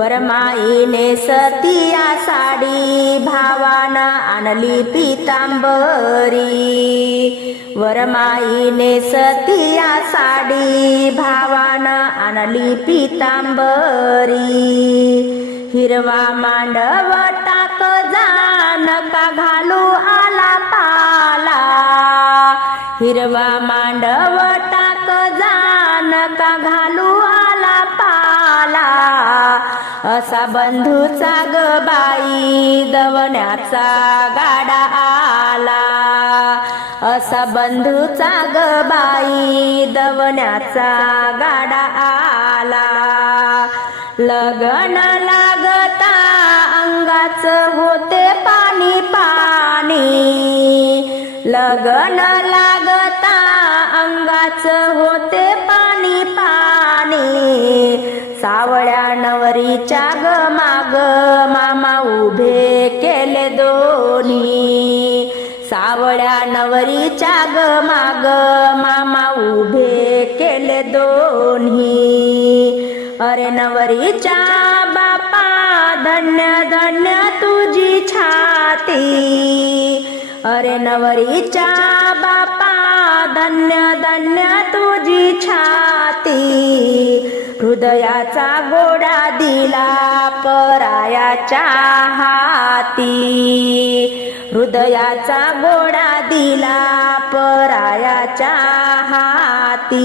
वरमाईने सतिया साडी भावाना आणली पितांबरी. वरमाईने सतिया साडी भावाना आणली पितांबरी. हिरवा मांडव टाक जान का घालू आला पाला. हिरवा मांडव असा बंधूचा ग बाई दवण्याचा गाडा आला. असा बंधूचा ग बाई दवण्याचा गाडा आला. लगन लागता अंगाच होते पाणी पाणी. लगन लागता अंगाच होते पाणी. नवरीच्या ग माग मामा उभे केले दोन्ही. सावळ्या नवरीच्या ग माग मामा उभे केले दोन्ही. अरे नवरीच्या बापा धन्य धन्य तुझी छाती. अरे नवरीच्या बापा धन्य धन्य तुझी छाती. हृदयाचा गोडा दिला परायाच्या हाती. हृदयाचा गोडा दिला परायाच्या हाती.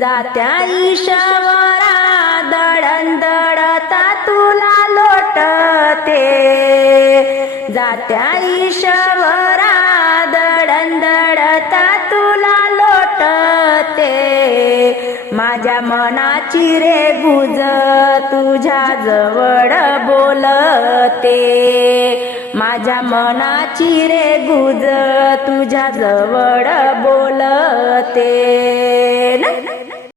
जात्या ईश्वरा दळण दळता तुला लोटते. जात्या ईश्वरा माझ्या मनाची रे गुज तुझ्या जवळ बोलते. माझ्या मनाची रे गुज तुझ्या जवळ बोलते. ना